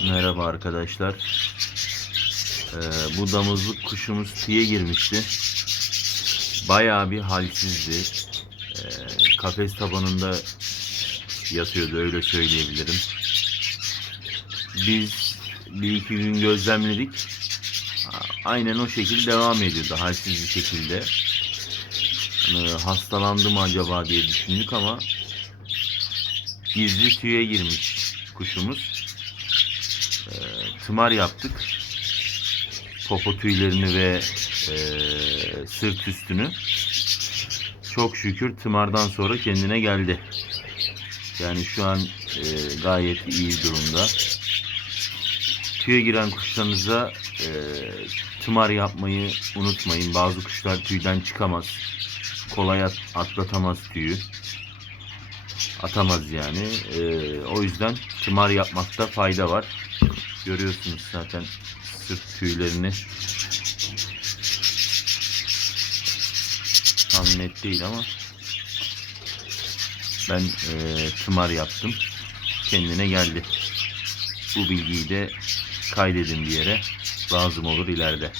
Merhaba arkadaşlar. Ee, bu damızlık kuşumuz tüye girmişti. Bayağı bir halsizdi. Ee, kafes tabanında yatıyordu öyle söyleyebilirim. Biz bir iki gün gözlemledik. Aynen o şekilde devam ediyordu halsiz bir şekilde. Hani hastalandı mı acaba diye düşündük ama gizli tüye girmiş kuşumuz e, tımar yaptık. Popo tüylerini ve e, sırt üstünü. Çok şükür tımardan sonra kendine geldi. Yani şu an e, gayet iyi durumda. Tüye giren kuşlarınıza e, tımar yapmayı unutmayın. Bazı kuşlar tüyden çıkamaz. Kolay at- atlatamaz tüyü. Atamaz yani. E, o yüzden tımar yapmakta fayda var. Görüyorsunuz zaten sırt tüylerini. Tam net değil ama ben e, tımar yaptım. Kendine geldi. Bu bilgiyi de kaydedin bir yere. Lazım olur ileride.